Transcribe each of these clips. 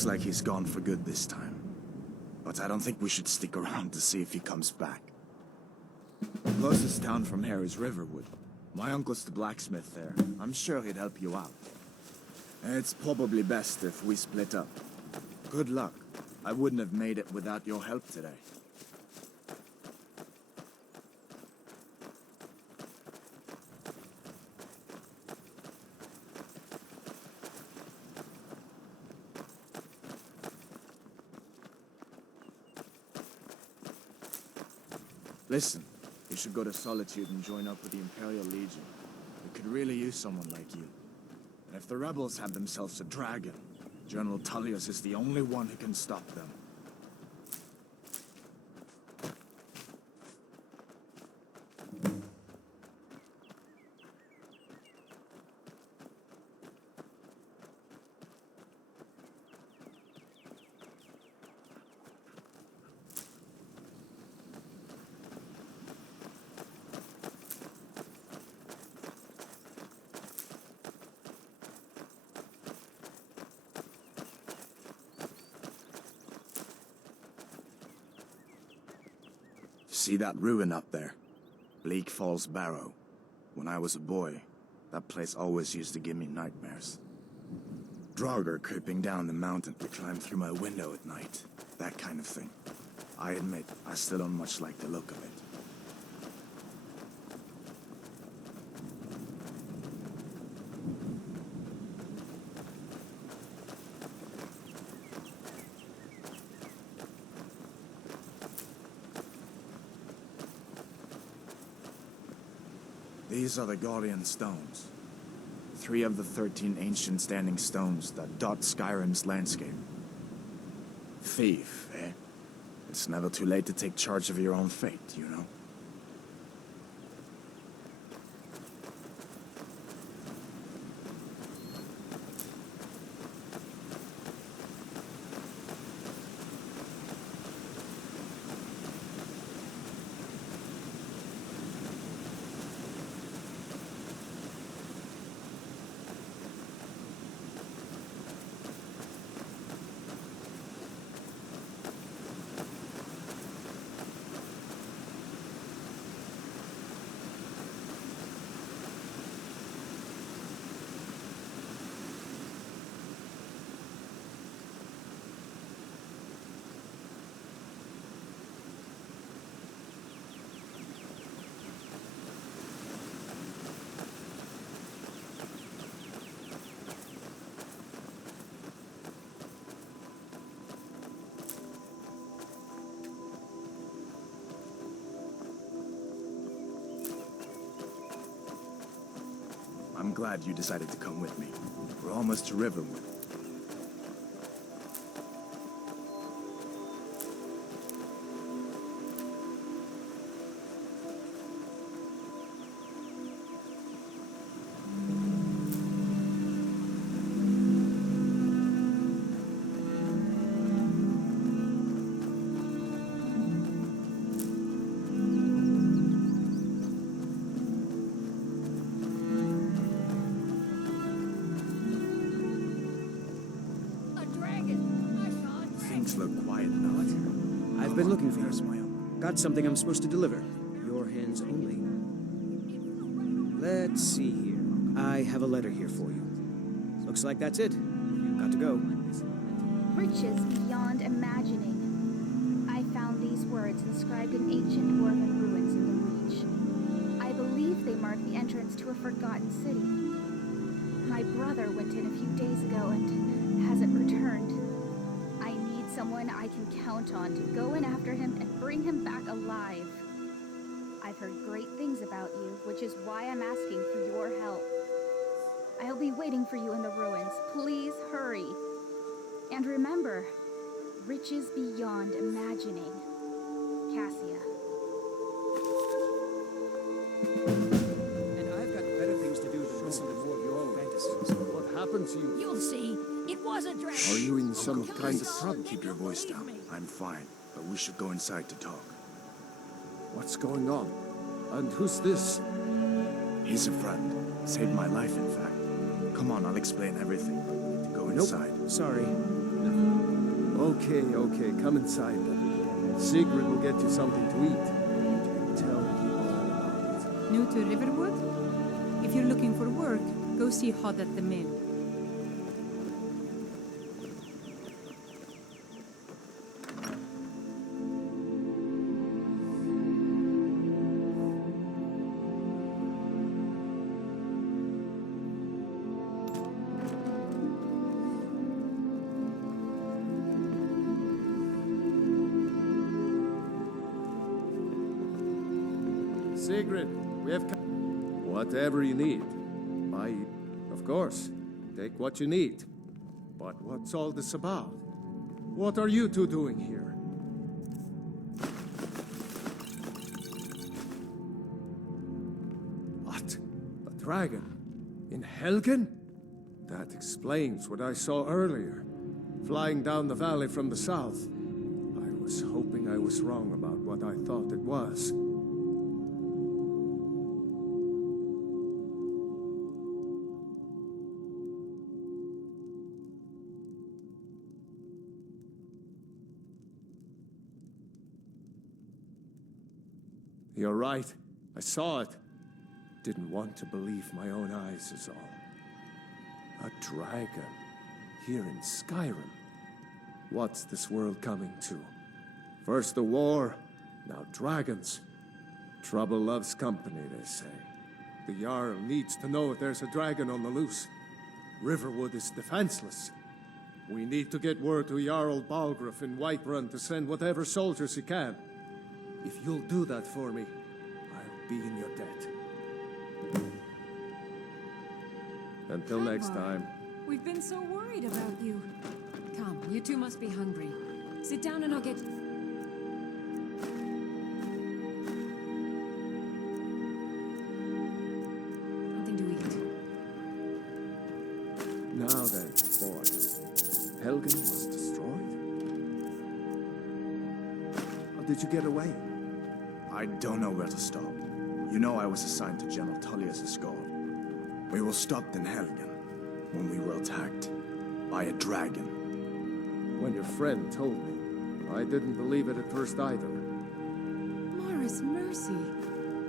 Looks like he's gone for good this time. But I don't think we should stick around to see if he comes back. The closest town from here is Riverwood. My uncle's the blacksmith there. I'm sure he'd help you out. It's probably best if we split up. Good luck. I wouldn't have made it without your help today. Listen, you should go to Solitude and join up with the Imperial Legion. We could really use someone like you. And if the rebels have themselves a dragon, General Tullius is the only one who can stop them. See that ruin up there? Bleak Falls Barrow. When I was a boy, that place always used to give me nightmares. Draugr creeping down the mountain to climb through my window at night. That kind of thing. I admit, I still don't much like the look of it. These are the Guardian Stones. 3 of the 13 ancient standing stones that dot Skyrim's landscape. Thief, eh? It's never too late to take charge of your own fate, you know? I'm glad you decided to come with me. We're almost to Riverwood. Look quiet now. I've been looking for you. Got something I'm supposed to deliver. Your hands only. Let's see here. I have a letter here for you. Looks like that's it. Got to go. Riches beyond imagining. I found these words inscribed in ancient dwarven ruins in the Reach. I believe they mark the entrance to a forgotten city. My brother went in a few days ago and hasn't returned. Someone I can count on to go in after him and bring him back alive. I've heard great things about you, which is why I'm asking for your help. I'll be waiting for you in the ruins. Please hurry. And remember, riches beyond imagining. Cassia. And I've got better things to do than listen to more of your own fantasies. What happened to you? You'll see. It was a dragon. Are you in some kind of trouble? Keep your voice down. I'm fine, but we should go inside to talk. What's going on? And who's this? He's a friend. Saved my life, in fact. Come on, I'll explain everything. Go inside. Nope. Sorry. Okay, come inside then. Sigrid will get you something to eat. You can tell me all about it. New to Riverwood? If you're looking for work, go see Hod at the mill. Sigrid, we have whatever you need. Of course, take what you need. But what's all this about? What are you two doing here? What? A dragon? In Helgen? That explains what I saw earlier. Flying down the valley from the south. I was hoping I was wrong about what I thought it was. You're right. I saw it. Didn't want to believe my own eyes is all. A dragon. Here in Skyrim. What's this world coming to? First the war, now dragons. Trouble loves company, they say. The Jarl needs to know if there's a dragon on the loose. Riverwood is defenseless. We need to get word to Jarl Balgruuf in Whiterun to send whatever soldiers he can. If you'll do that for me, I'll be in your debt. Until next time. We've been so worried about you. Come, you two must be hungry. Sit down and I'll get... something to eat. Now then, boy. Helgen was destroyed? How did you get away? I don't know where to stop. You know I was assigned to General Tullius' escort. We were stopped in Helgen when we were attacked by a dragon. When your friend told me, I didn't believe it at first either. Mara's mercy.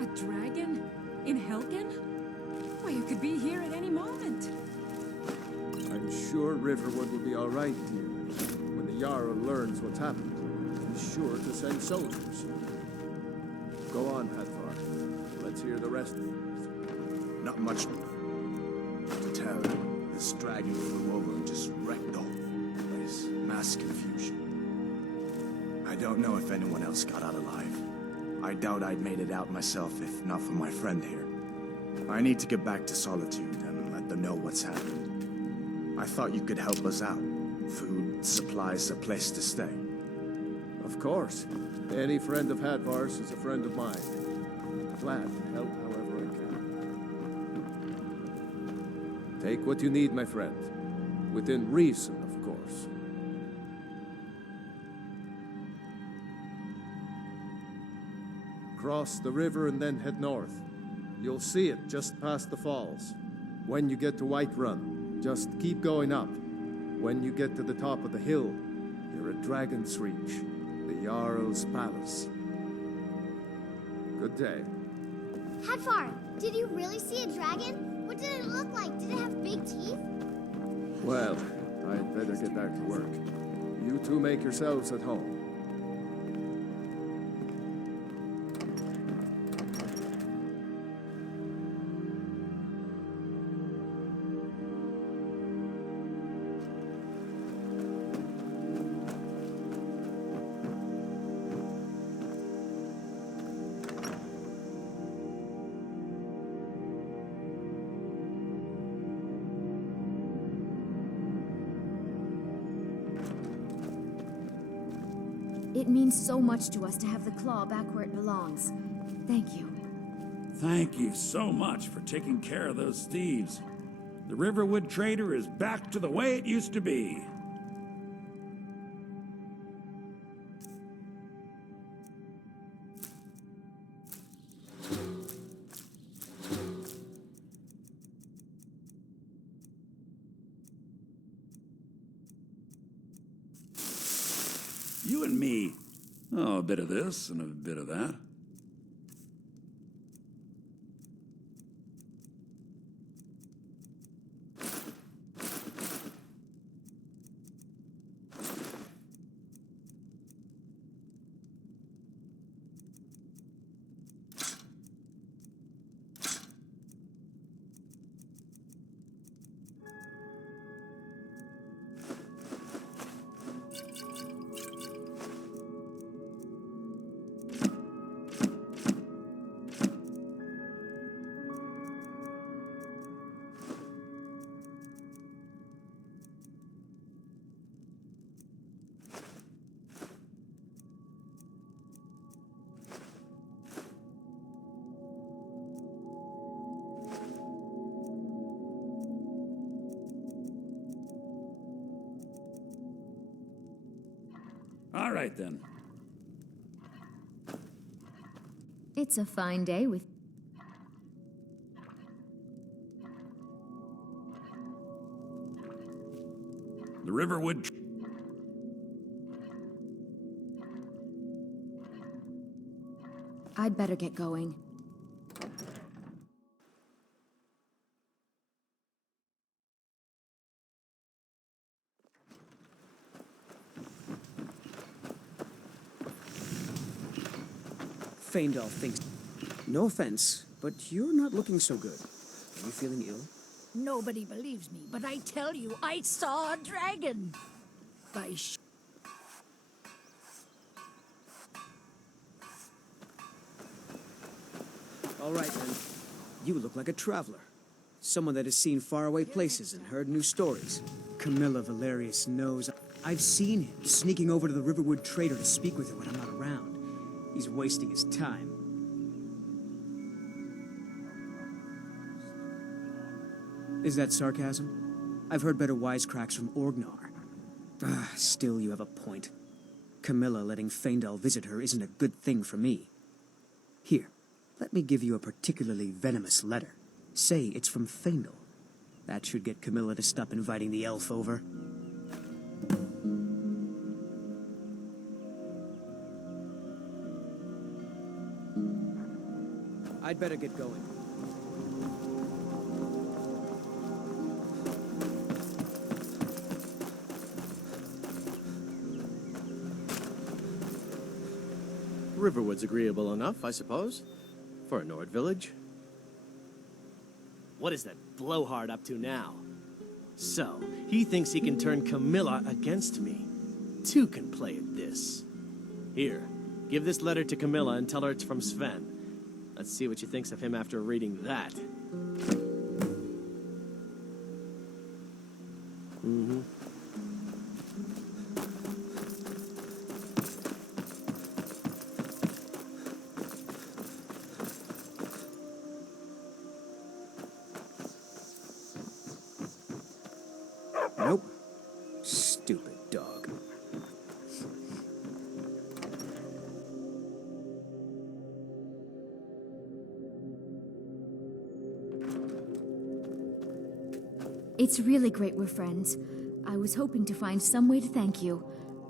A dragon? In Helgen? Why, you could be here at any moment. I'm sure Riverwood will be all right, dear. When the Jarl learns what's happened, he's sure to send soldiers. Go on, Hadvar. Let's hear the rest of it. Not much to tell. This dragon flew over and just wrecked the whole place. Mass confusion. I don't know if anyone else got out alive. I doubt I'd made it out myself if not for my friend here. I need to get back to Solitude and let them know what's happened. I thought you could help us out. Food, supplies, a place to stay. Of course. Any friend of Hadvar's is a friend of mine. Glad to help however I can. Take what you need, my friend. Within reason, of course. Cross the river and then head north. You'll see it just past the falls. When you get to Whiterun, just keep going up. When you get to the top of the hill, you're at Dragon's Reach. The Jarl's Palace. Good day. Hadvar, did you really see a dragon? What did it look like? Did it have big teeth? Well, I'd better get back to work. You two make yourselves at home. It means so much to us to have the claw back where it belongs. Thank you. Thank you so much for taking care of those thieves. The Riverwood trader is back to the way it used to be. and me. Oh, a bit of this and a bit of that. All right, then. It's a fine day with... The Riverwood... I'd better get going. Faendal thinks... No offense, but you're not looking so good. Are you feeling ill? Nobody believes me, but I tell you, I saw a dragon. All right, then. You look like a traveler. Someone that has seen faraway places and heard new stories. Camilla Valerius knows. I've seen him sneaking over to the Riverwood trader to speak with her when I'm not around. He's wasting his time. Is that sarcasm? I've heard better wisecracks from Orgnar. Still, you have a point. Camilla letting Faendal visit her isn't a good thing for me. Here, let me give you a particularly venomous letter. Say it's from Faendal. That should get Camilla to stop inviting the elf over. I'd better get going. Riverwood's agreeable enough, I suppose, for a Nord village. What is that blowhard up to now? So, he thinks he can turn Camilla against me. Two can play at this. Here, give this letter to Camilla and tell her it's from Sven. Let's see what she thinks of him after reading that. Nope. Stupid dog. It's really great we're friends. I was hoping to find some way to thank you.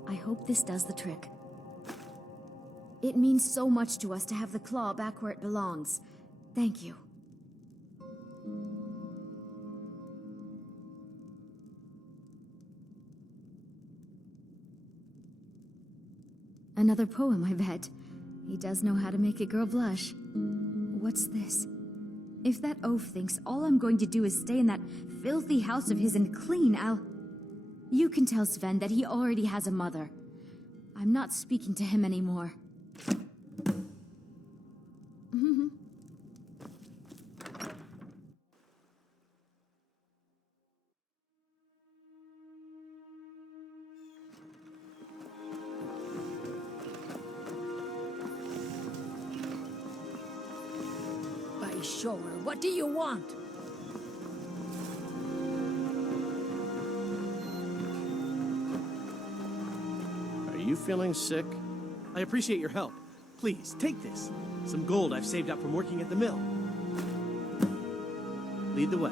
I hope this does the trick. It means so much to us to have the claw back where it belongs. Thank you. Another poem, I bet. He does know how to make a girl blush. What's this? If that oaf thinks all I'm going to do is stay in that filthy house of his and clean, You can tell Sven that he already has a mother. I'm not speaking to him anymore. Sure, what do you want? Are you feeling sick? I appreciate your help. Please, take this. Some gold I've saved up from working at the mill. Lead the way.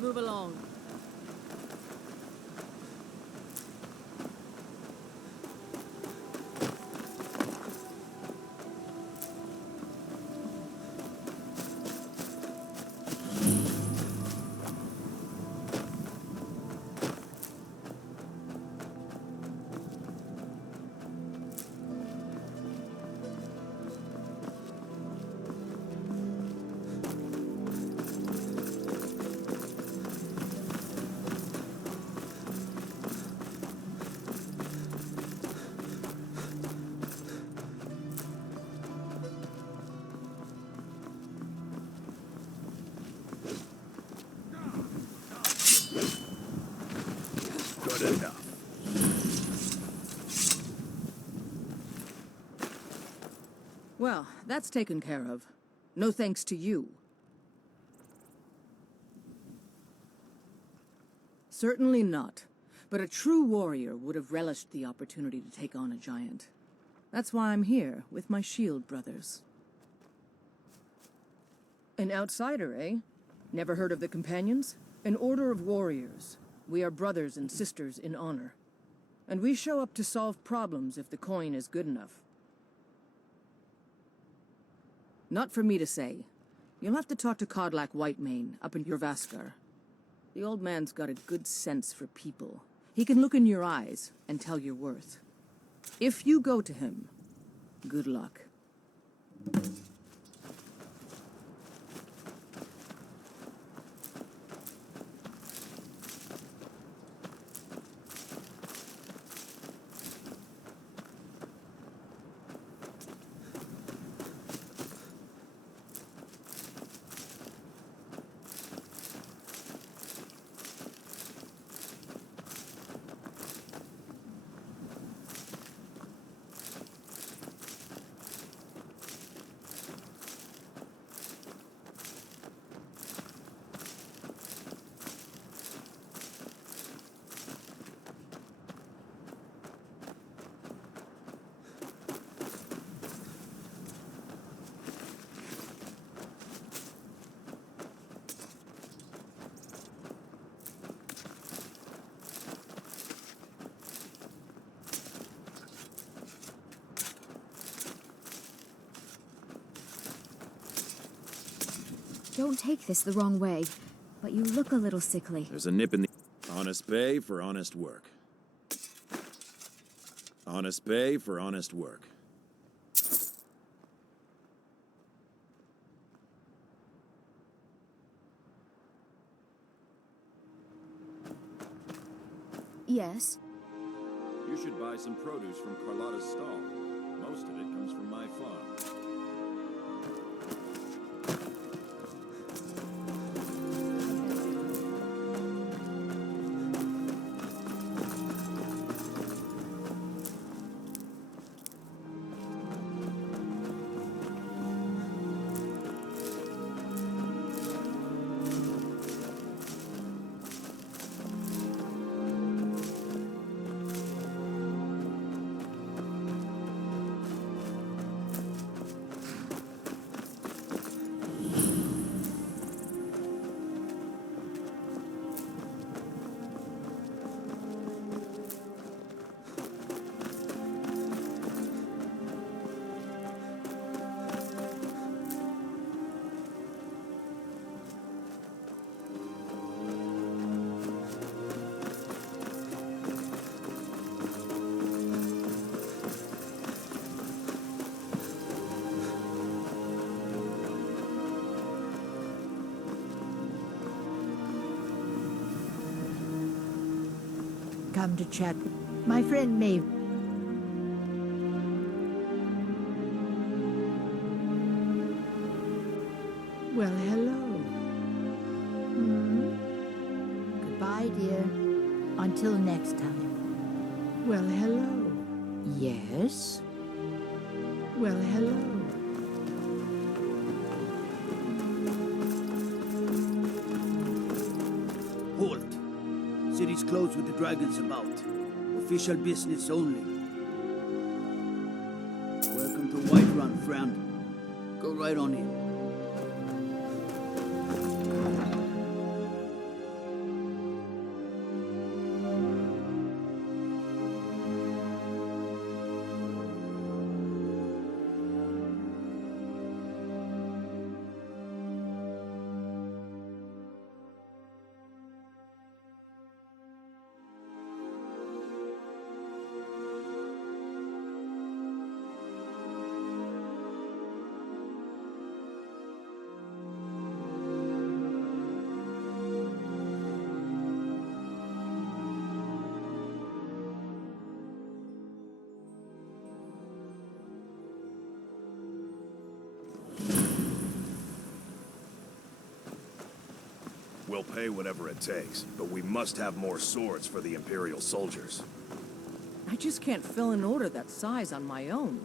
Move along. Good enough. Well, that's taken care of. No thanks to you. Certainly not. But a true warrior would have relished the opportunity to take on a giant. That's why I'm here, with my shield brothers. An outsider, eh? Never heard of the Companions? An order of warriors. We are brothers and sisters in honor. And we show up to solve problems if the coin is good enough. Not for me to say. You'll have to talk to Kodlak Whitemane up in Jorvaskar. The old man's got a good sense for people. He can look in your eyes and tell your worth. If you go to him, good luck. Don't take this the wrong way, but you look a little sickly. There's a nip in the... Honest pay for honest work. Honest pay for honest work. Yes? You should buy some produce from Carlotta's stall. Most of it comes from my farm. come to chat. My friend Maeve. Well, hello. Goodbye, dear. Until next time. Well, hello. Yes? Well, hello. Halt! City's closed with the dragons about. Official business only. Welcome to Whiterun, friend. Go right on in. We'll pay whatever it takes, but we must have more swords for the Imperial soldiers. I just can't fill an order that size on my own.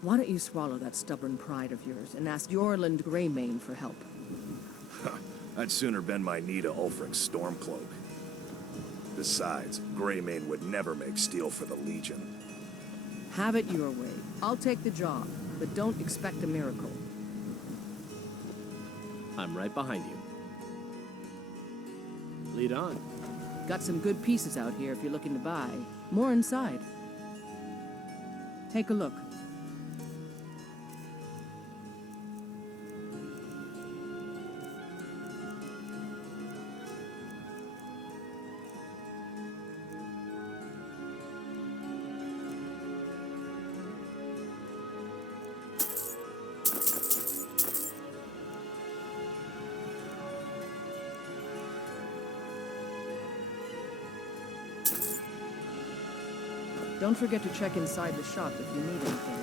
Why don't you swallow that stubborn pride of yours and ask Yorland Greymane for help? I'd sooner bend my knee to Ulfric's Stormcloak. Besides, Greymane would never make steel for the Legion. Have it your way. I'll take the job, but don't expect a miracle. I'm right behind you. Lead on. Got some good pieces out here if you're looking to buy. More inside. Take a look. Don't forget to check inside the shop if you need anything.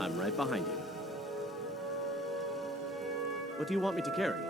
I'm right behind you. What do you want me to carry?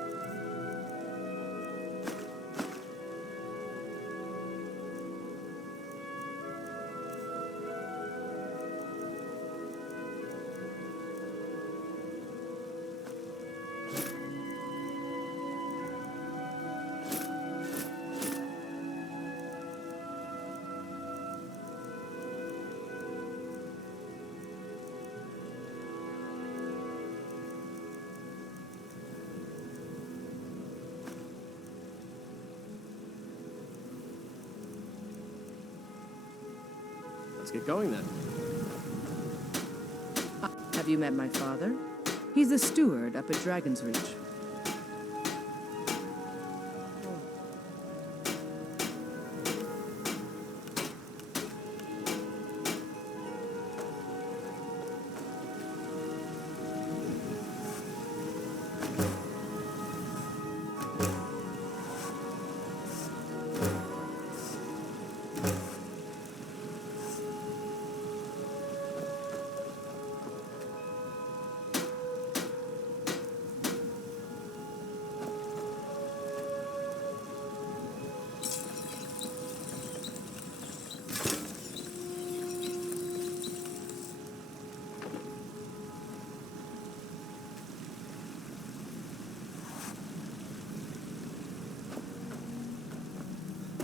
Let's get going then. Have you met my father? He's the steward up at Dragon's Reach.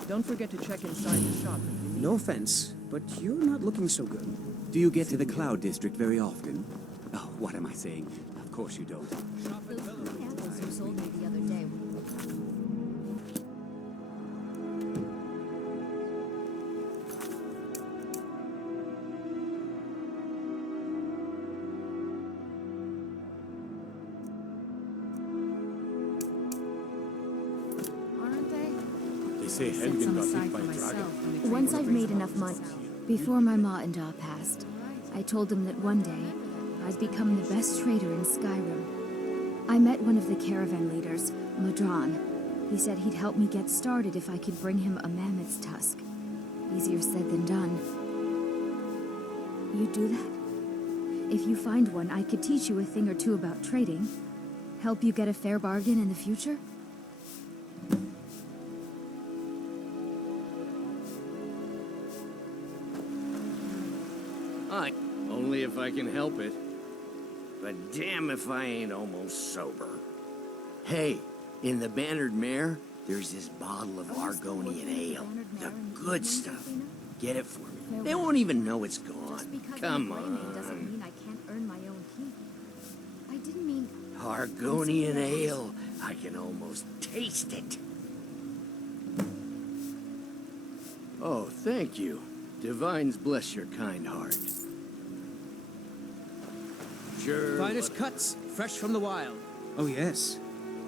Don't forget to check inside the shop. No offense, but you're not looking so good. Do you get to the Cloud District very often? Oh, what am I saying? Of course you don't. Those apples you sold me the other day. Aren't they? They say Set Helgen some got aside hit by for a myself dragon. when the Once trade I've war made breaks enough out. money, before my ma and da passed, I told him that one day I'd become the best trader in Skyrim. I met one of the caravan leaders, Madron. He said he'd help me get started if I could bring him a mammoth's tusk. Easier said than done. You'd do that? If you find one, I could teach you a thing or two about trading. Help you get a fair bargain in the future? Only if I can help it. But damn if I ain't almost sober. Hey, in the Bannered Mare, there's this bottle of Argonian ale. The good stuff. Get it for me. They won't even know it's gone. Come Doesn't on. mean I can't earn my own keep. I didn't mean. Argonian ale. I can almost taste it. Oh, thank you. Divines bless your kind heart. Sure. Finest cuts, fresh from the wild. Oh yes,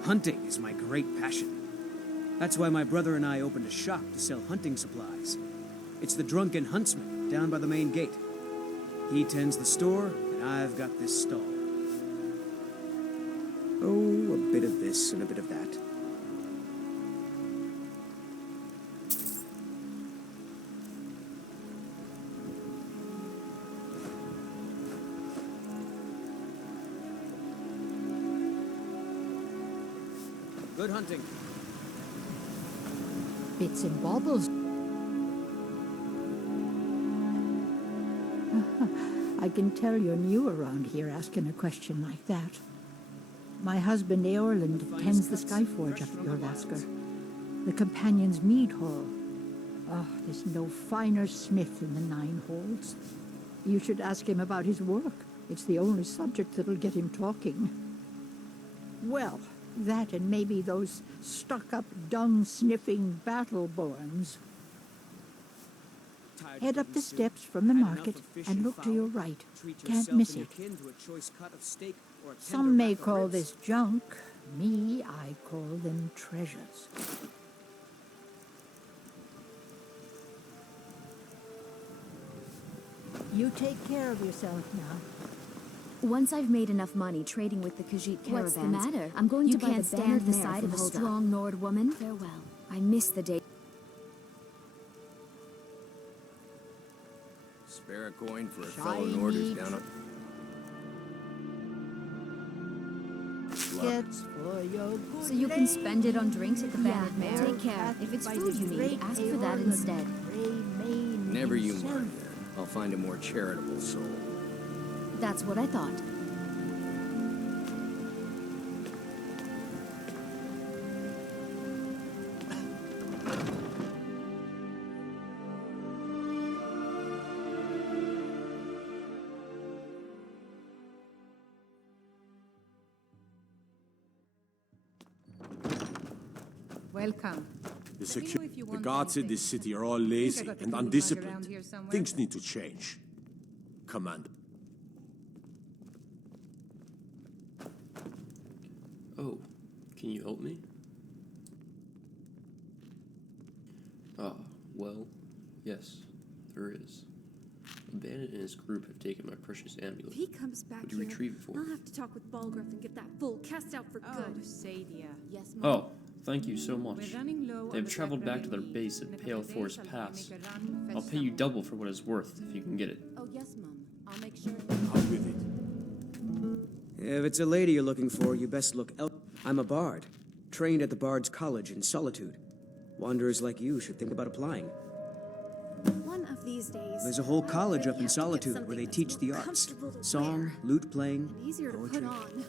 hunting is my great passion. That's why my brother and I opened a shop to sell hunting supplies. It's the Drunken Huntsman down by the main gate. He tends the store, and I've got this stall. Oh, a bit of this and a bit of that. Good hunting. Bits and bobbles. I can tell you're new around here asking a question like that. My husband Eorland tends the Skyforge up at Jorvaskr, the Companion's Mead Hall. Oh, there's no finer smith in the Nine Halls. You should ask him about his work. It's the only subject that'll get him talking. Well, that and maybe those stuck-up, dung-sniffing battle-borns. Head up the steps from the market and look to your right. Can't miss it. Some may call this junk. Me, I call them treasures. You take care of yourself now. Once I've made enough money trading with the Khajiit caravans, What's the matter? I'm going You to buy can't the stand bannered the mare sight from of a Hulda. strong Nord woman. Farewell. I miss the day. Spare a coin for a fellow Norders down on... Gets for your good So you can spend it on drinks at the bannered Yeah, mare. take care. If it's food you need, ask for that instead. Never you mind that. I'll find a more charitable soul. That's what I thought. Welcome. The guards in this city are all lazy and undisciplined. Things need to change. Commander. Oh, can you help me? Ah, well, yes, there is. A bandit and his group have taken my precious amulet. If he comes back Would you here, retrieve it for me? I'll have to talk with Balgruuf and get that fool cast out for good. Sadia. Yes, Mom. Oh, thank you so much. We're running low on They've the traveled back to their Black base Remedy. at Pale Forest Pass. I'll pay you double for what it's worth if you can get it. Oh, yes, Mom. I'll make sure. Out with it. If it's a lady you're looking for, you best look I'm a bard, trained at the Bard's College in Solitude. Wanderers like you should think about applying. One of these days. There's a whole I college really up in have to get Solitude where something they that's teach more the arts. comfortable to Song, wear lute playing, and easier to poetry. put on.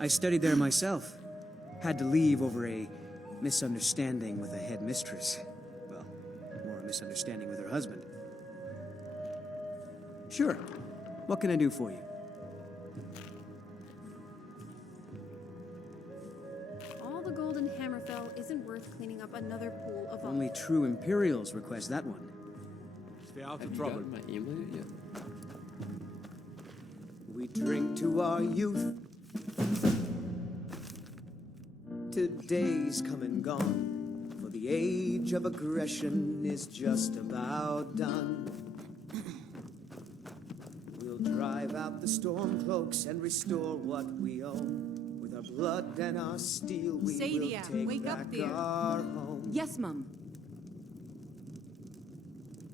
I studied there myself. Had to leave over a misunderstanding with a headmistress. Well, a misunderstanding with her husband. Sure. What can I do for you? All the gold in Hammerfell isn't worth cleaning up another pool of... Only true Imperials request that one. Stay out Have of you trouble. gotten my email yet? We drink to our youth. Today's come and gone, for the age of aggression is just about done. We'll drive out the stormcloaks and restore what we own. With our blood and our steel, we Sadia, will take wake up back there. our home. Yes, Mum.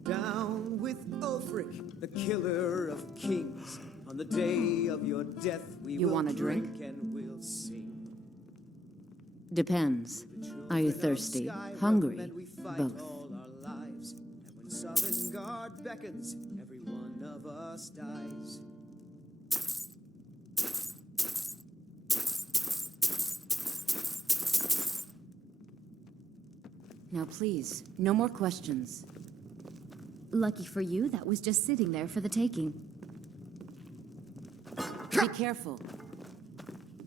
Down with Ulfric, the killer of kings. On the day of your death, we You will want a drink? and we'll sing. Depends. Are you thirsty? Hungry? Both. All our lives, and when Sovngarde beckons, every one of us dies. Now please, no more questions. Lucky for you, that was just sitting there for the taking. Be careful.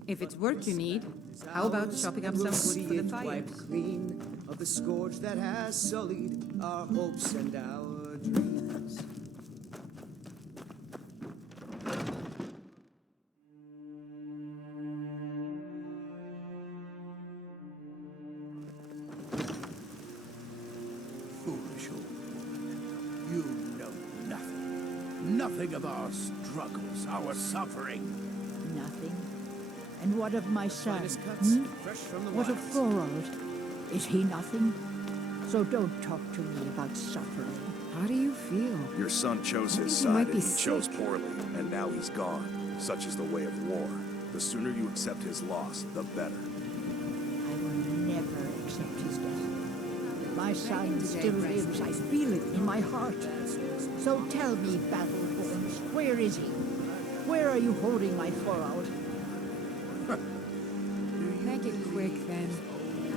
If it's work you need, how about chopping up some wood for the fire? Wipe clean of the scourge that has sullied our hopes and our dreams. Foolish old woman. You know nothing. Nothing of our struggles, our suffering. Nothing. And what of my son? Finest cuts, fresh from the What of wilds. Thorold? Is he nothing? So don't talk to me about suffering. How do you feel? Your son chose his think he might side, be and he chose sick. poorly, and now he's gone. Such is the way of war. The sooner you accept his loss, the better. I will never accept his death. My son still lives. I feel it in my heart. So tell me, Battlehorns, where is he? Where are you holding my Thorold? Make it quick, then.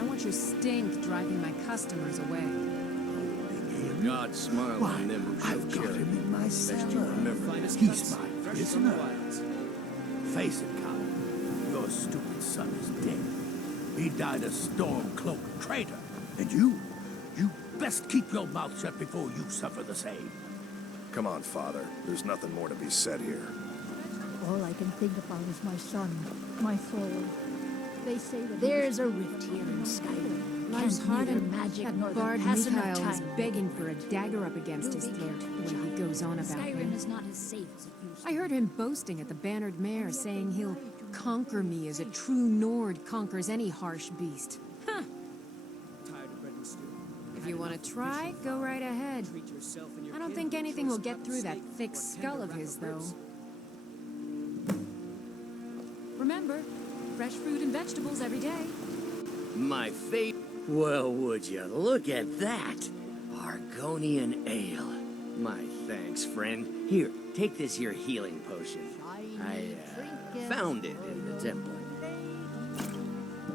I want your stink driving my customers away. God smile on them who I've got him in my cellar. You remember that. He's my prisoner. Face it, coward. Your stupid son is dead. He died a storm-cloaked traitor. And you best keep your mouth shut before you suffer the same. Come on, Father. There's nothing more to be said here. All I can think about is my son, my Thorold. They say that there's a rift here in Skyrim. Life's Can't hard neither and magic that nor the bard passing of Mikhail is time. begging for a dagger up against his throat when he goes on about Skyrim him. is not as safe as it used to I heard him boasting at the Bannered Mare, saying he'll conquer me as a true Nord conquers any harsh beast. Huh. Tired of bread and stew. If you want to try, go right ahead. Treat yourself and your I don't kin think to a anything will choice get cut through that steak thick or a skull tender of rack his, ribs. though. Remember, fresh fruit and vegetables every day. My fate. Well, would you look at that? Argonian ale. My thanks, friend. Here, take this here healing potion. I found it in the temple.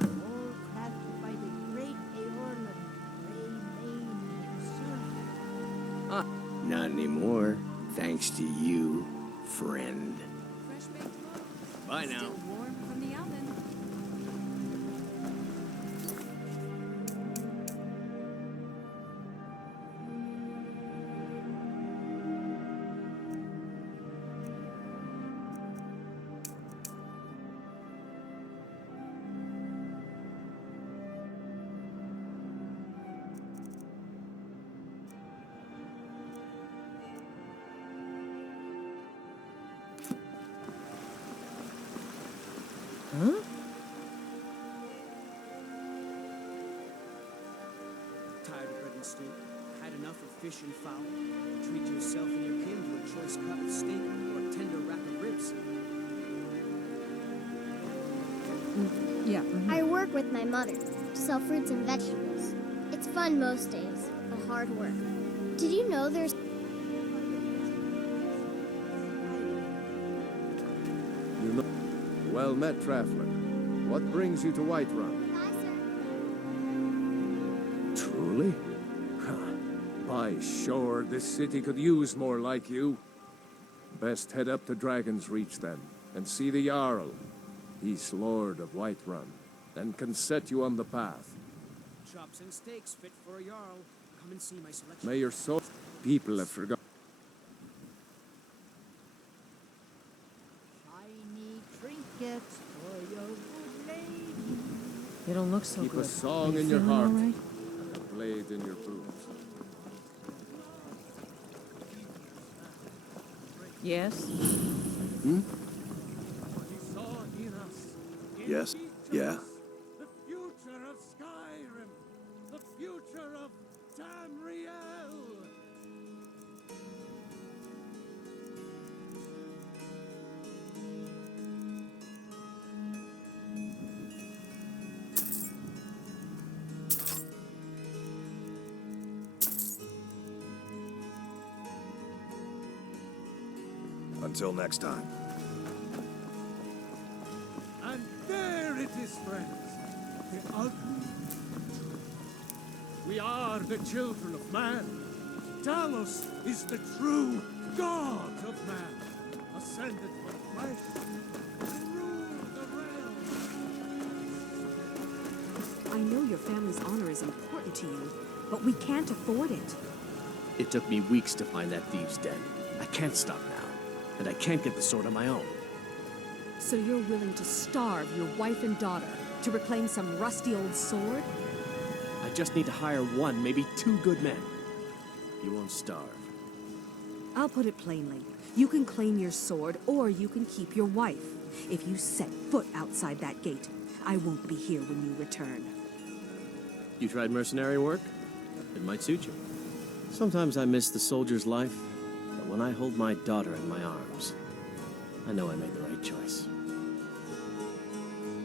All crafted by the great Eorlund, Grey Mane himself. Not anymore. Thanks to you, friend. Fresh baked loaf. Bye now. Still warm from the oven. Huh? Tired of bread and stew? Had enough of fish and fowl? Treat yourself and your kin to a choice cut of steak or a tender rack of ribs. Yeah. I work with my mother to sell fruits and vegetables. It's fun most days, but hard work. Did you know there's You know. Well met, traveler. What brings you to Whiterun? Bye, sir. Truly? Huh. Aye, sure, this city could use more like you. Best head up to Dragon's Reach then, and see the Jarl. He's Lord of Whiterun, and can set you on the path. Chops and steaks fit for a Jarl. Come and see my selection. May your soul... People have forgotten. Shiny trinkets for your good lady. You don't look so Keep good. a song Are you in your feeling heart, all right? and a blade in your boot. Yes? Hmm? Yes. Yeah. The future of Skyrim! The future of Tamriel! Until next time. And there it is, friends. The ugly. We are the children of man. Talos is the true God of man, ascended from flesh to rule the realm. I know your family's honor is important to you, but we can't afford it. It took me weeks to find that thieves' den. I can't stop now, and I can't get the sword on my own. So you're willing to starve your wife and daughter to reclaim some rusty old sword? I just need to hire one, maybe two good men. You won't starve. I'll put it plainly. You can claim your sword, or you can keep your wife. If you set foot outside that gate, I won't be here when you return. You tried mercenary work? It might suit you. Sometimes I miss the soldier's life, but when I hold my daughter in my arms, I know I made the right choice.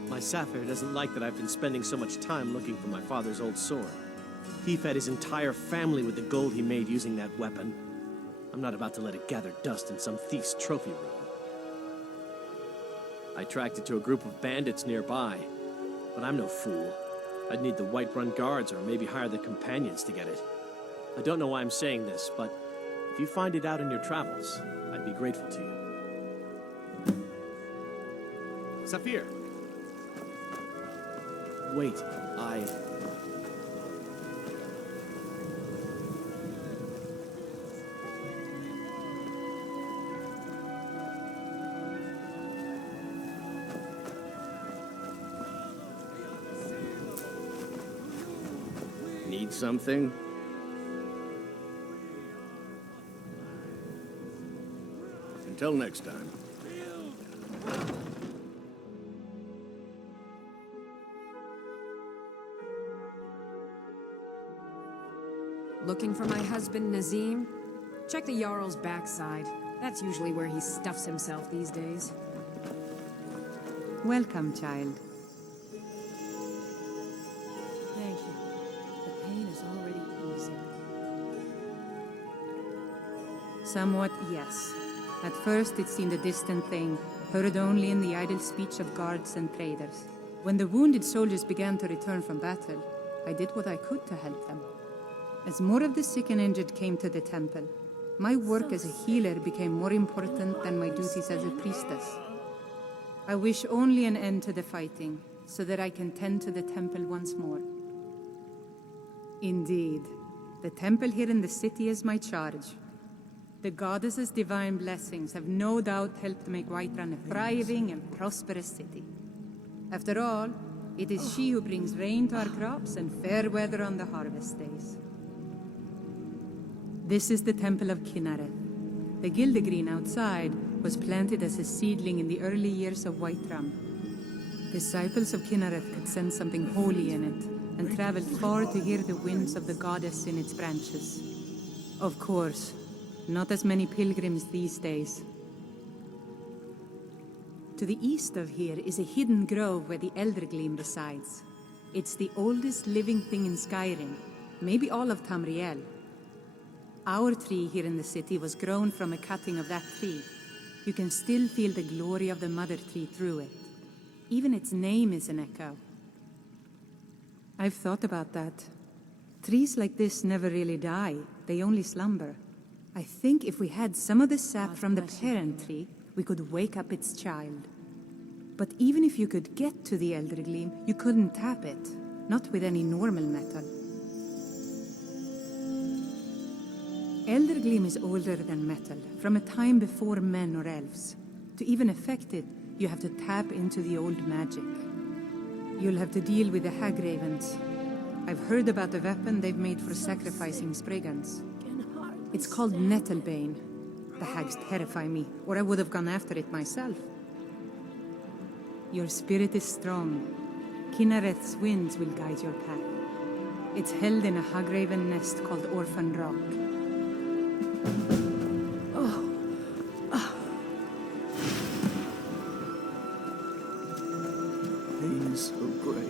My Sapphire doesn't like that I've been spending so much time looking for my father's old sword. He fed his entire family with the gold he made using that weapon. I'm not about to let it gather dust in some thief's trophy room. I tracked it to a group of bandits nearby, but I'm no fool. I'd need the Whiterun guards or maybe hire the companions to get it. I don't know why I'm saying this, but if you find it out in your travels, I'd be grateful to you. Saphir! Wait, Need something? Until next time. Looking for my husband, Nazim? Check the Jarl's backside. That's usually where he stuffs himself these days. Welcome, child. Thank you. The pain is already easing. Somewhat, yes. At first it seemed a distant thing, heard only in the idle speech of guards and traders. When the wounded soldiers began to return from battle, I did what I could to help them. As more of the sick and injured came to the temple, my work as a healer became more important than my duties as a priestess. I wish only an end to the fighting, so that I can tend to the temple once more. Indeed, the temple here in the city is my charge. The goddess's divine blessings have no doubt helped make Whiterun a thriving and prosperous city. After all, it is she who brings rain to our crops and fair weather on the harvest days. This is the Temple of Kinnareth. The Gildegreen outside was planted as a seedling in the early years of Whiterun. Disciples of Kinnareth could sense something holy in it, and traveled far to hear the winds of the goddess in its branches. Of course, not as many pilgrims these days. To the east of here is a hidden grove where the Eldergleam resides. It's the oldest living thing in Skyrim, maybe all of Tamriel. Our tree here in the city was grown from a cutting of that tree. You can still feel the glory of the mother tree through it. Even its name is an echo. I've thought about that. Trees like this never really die. They only slumber. I think if we had some of the sap from the parent tree, we could wake up its child. But even if you could get to the Elder Gleam, you couldn't tap it. Not with any normal metal. Elder Gleam is older than metal, from a time before men or elves. To even affect it, you have to tap into the old magic. You'll have to deal with the Hag Ravens. I've heard about the weapon they've made for sacrificing Spriggans. It's called Nettlebane. The hags terrify me, or I would have gone after it myself. Your spirit is strong. Kinareth's winds will guide your path. It's held in a Hagraven nest called Orphan Rock. Pain is so great.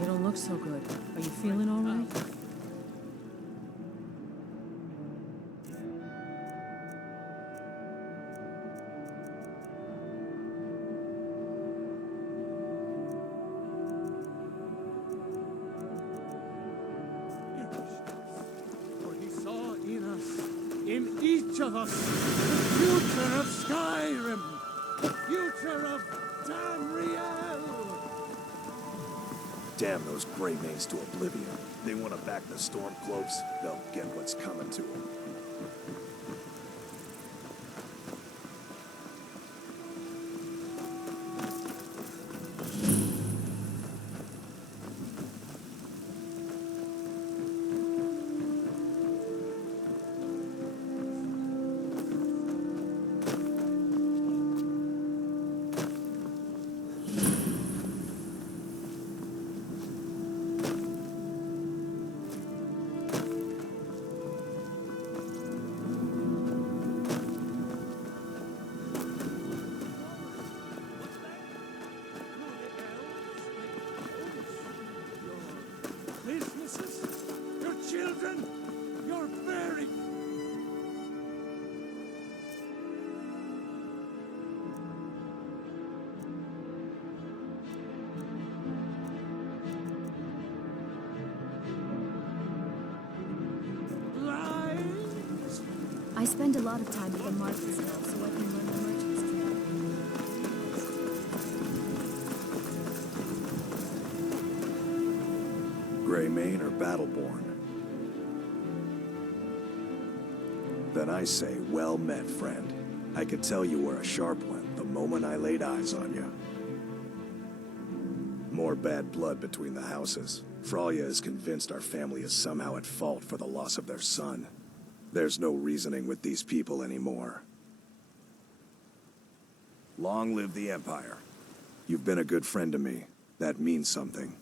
You don't look so good. Are you feeling all right? For he saw in us, in each of us, the future of Skyrim, the future of Tamriel. Damn those Greymanes to oblivion. They want to back the Stormcloaks, they'll get what's coming to them. Businesses, your children, your very... lives. I spend a lot of time at the markets now, so I can learn the merchant's trade. Greymane or Battleborn? Then I say, well met, friend. I could tell you were a sharp one the moment I laid eyes on you. More bad blood between the houses. Fralya is convinced our family is somehow at fault for the loss of their son. There's no reasoning with these people anymore. Long live the Empire. You've been a good friend to me. That means something.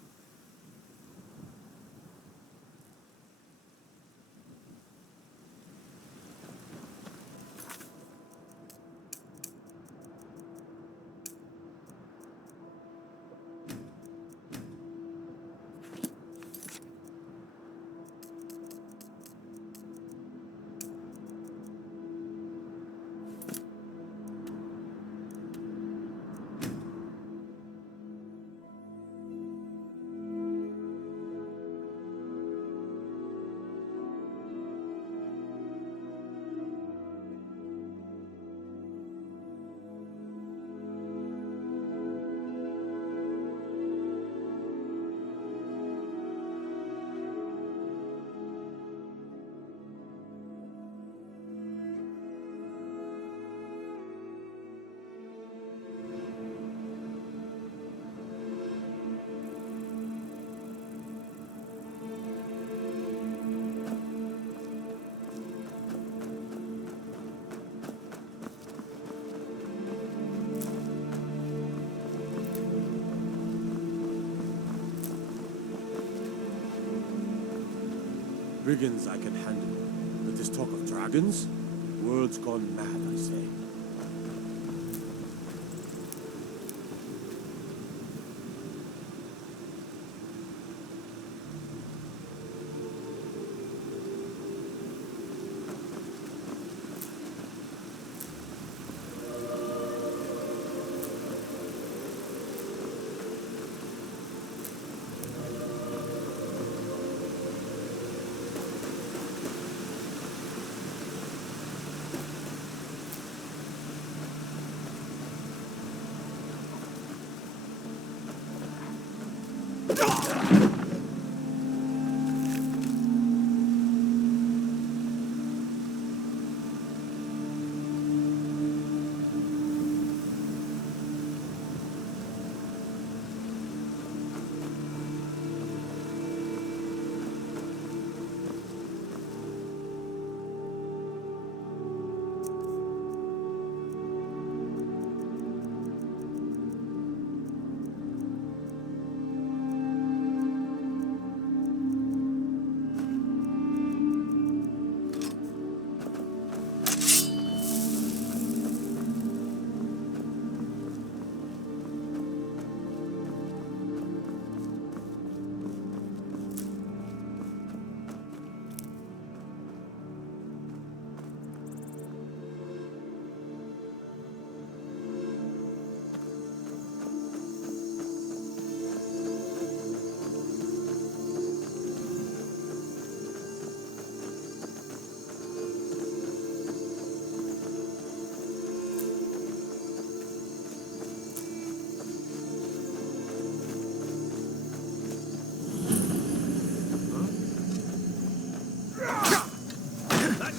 Brigands I can handle, but this talk of dragons? World's gone mad, I say.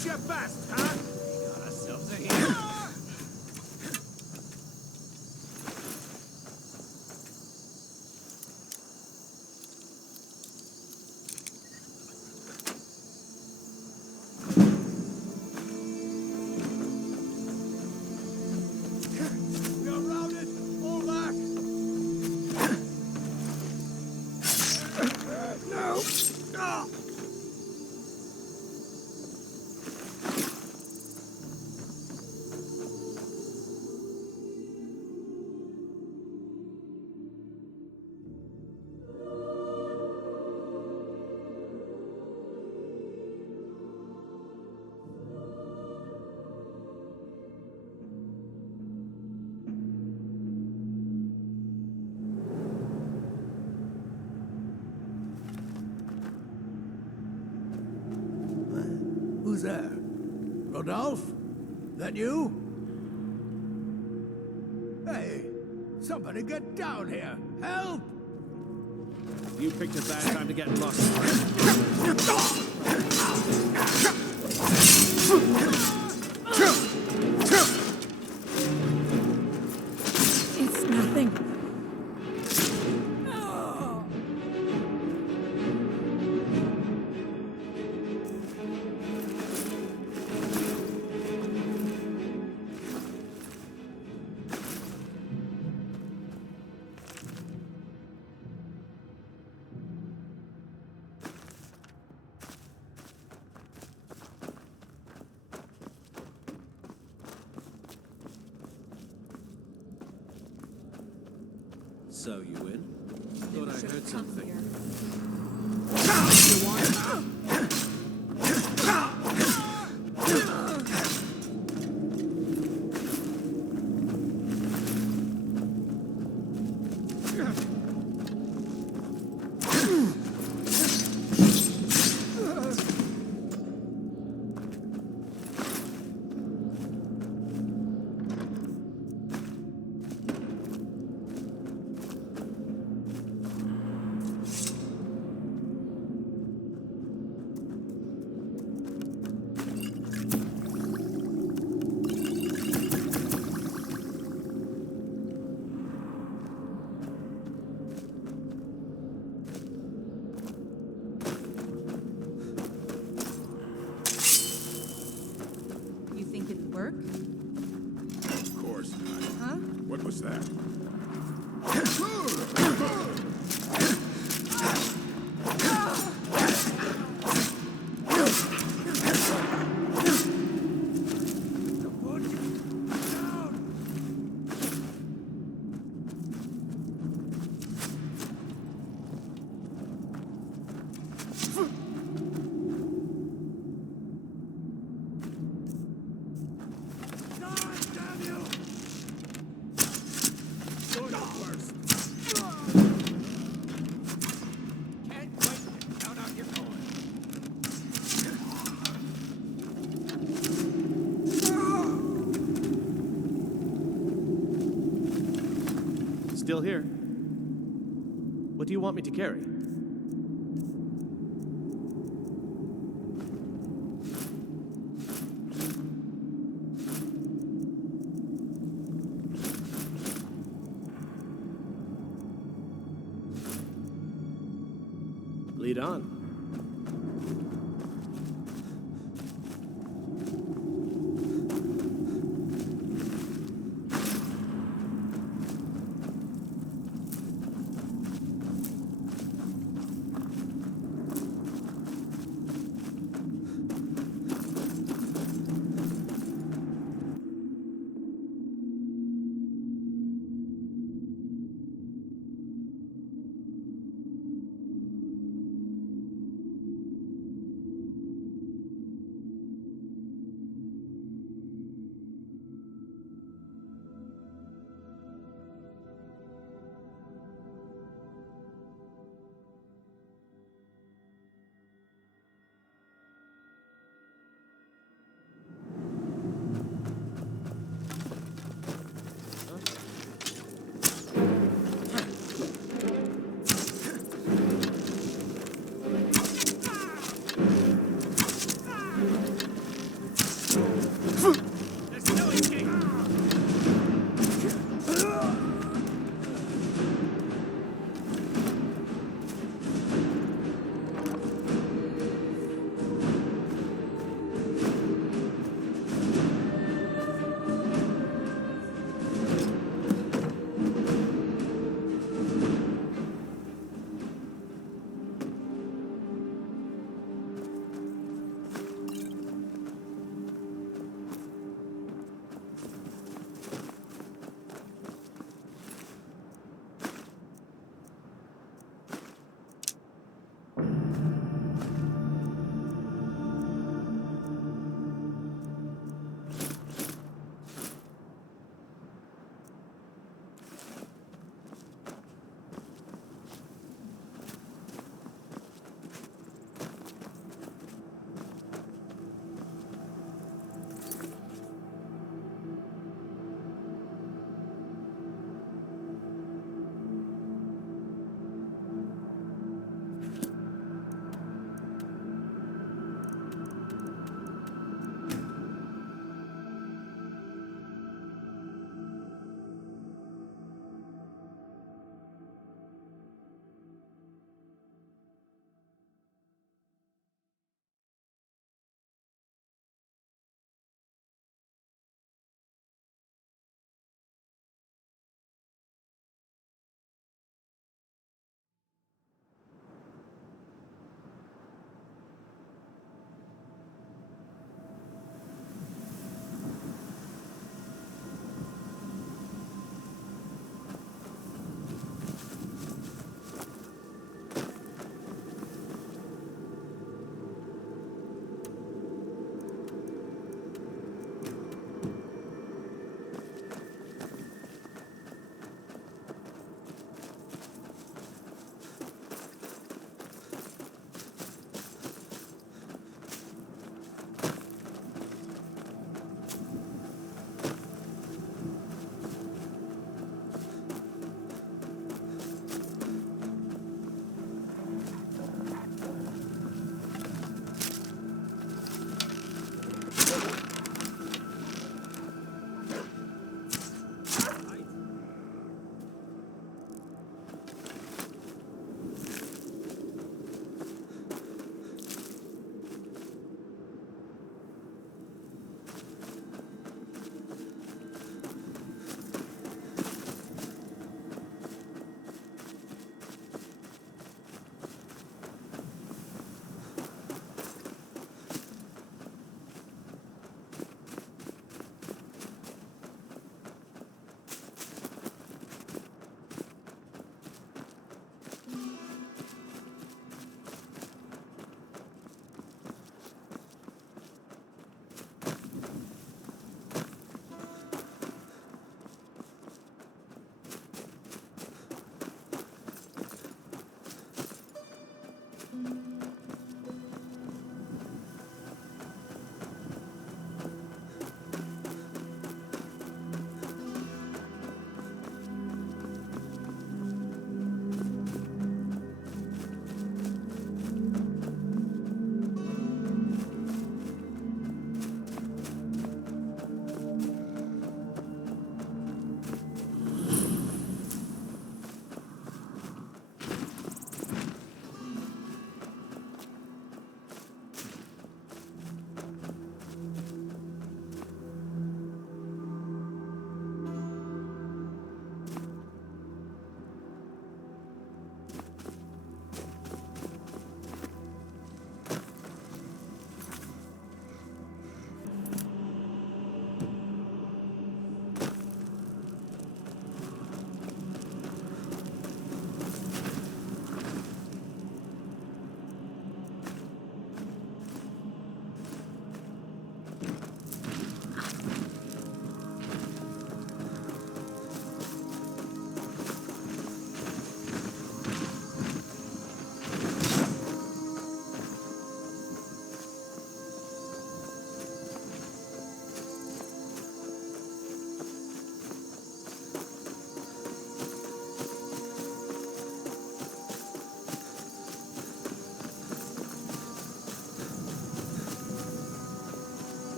Who's your best, huh? We got ourselves a hero. Who's there? Rodolphe? That you? Hey, somebody get down here! Help! You picked a bad time to get lost. It's nothing. So you win? Thought I heard something. You think it'd work? Of course not. Huh? What was that? Still here. What do you want me to carry? Lead on.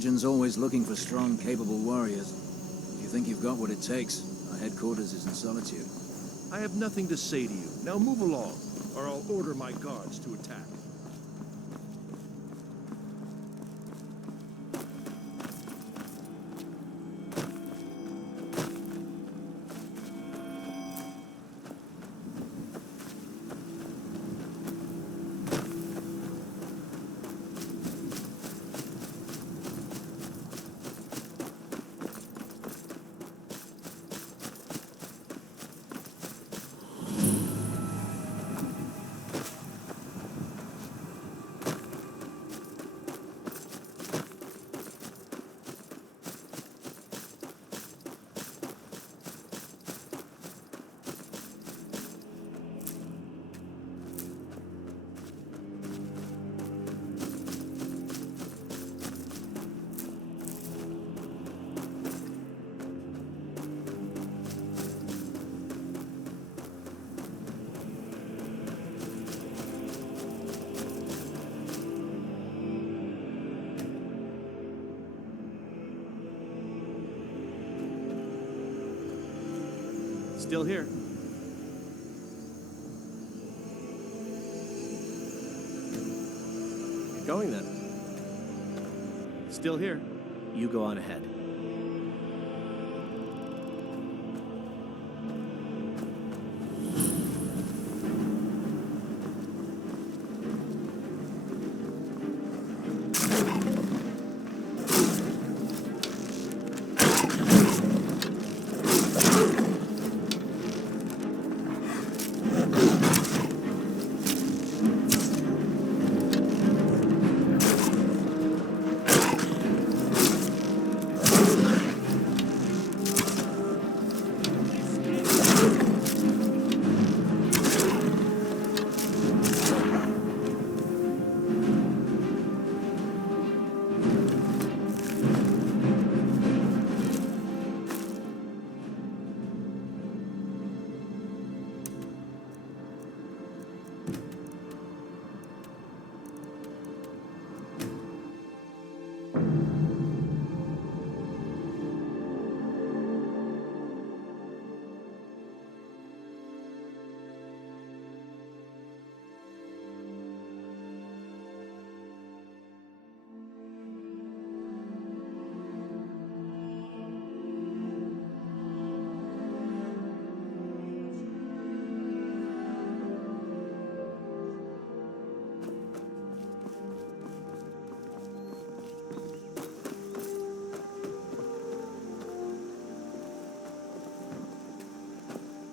Legion's always looking for strong, capable warriors. If you think you've got what it takes, our headquarters is in Solitude. I have nothing to say to you. Now move along, or I'll order my guards to attack. Still here. Get going then. Still here. You go on ahead.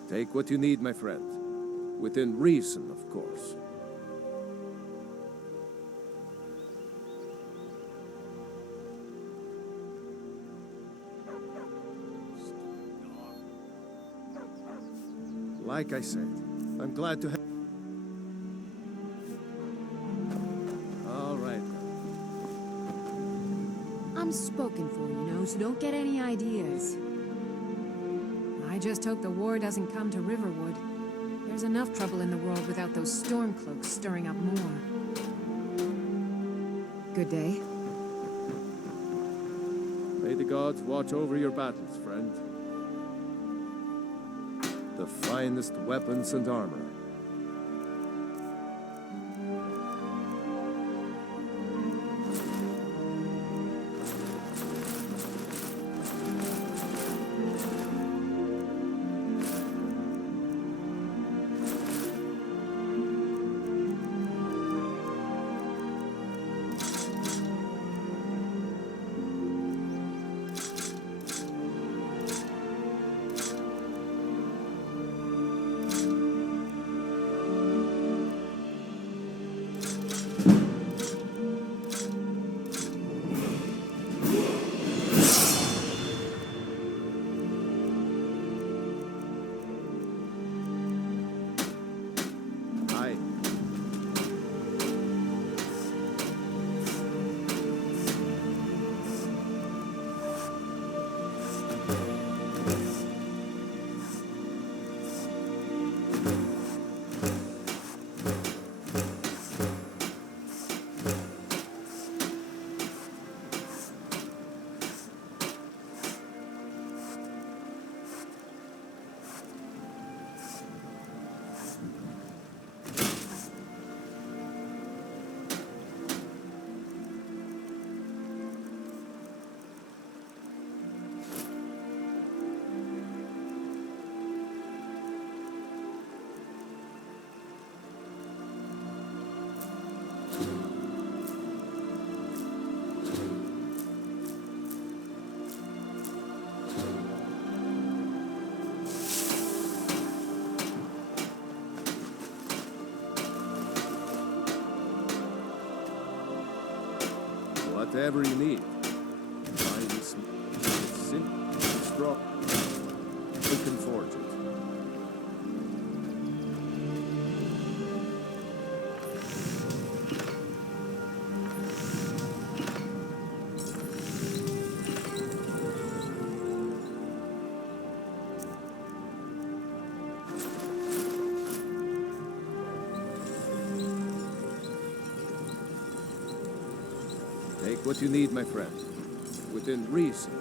Take what you need, my friend. Within reason, of course. Like I said, I'm glad to have... All right. I'm spoken for, you know, so don't get any ideas. I just hope the war doesn't come to Riverwood. There's enough trouble in the world without those stormcloaks stirring up more. Good day. May the gods watch over your battles, friend. The finest weapons and armor. Whatever you need. Buy this simple, strong. We can forge it. Take what you need, my friend. Within reason,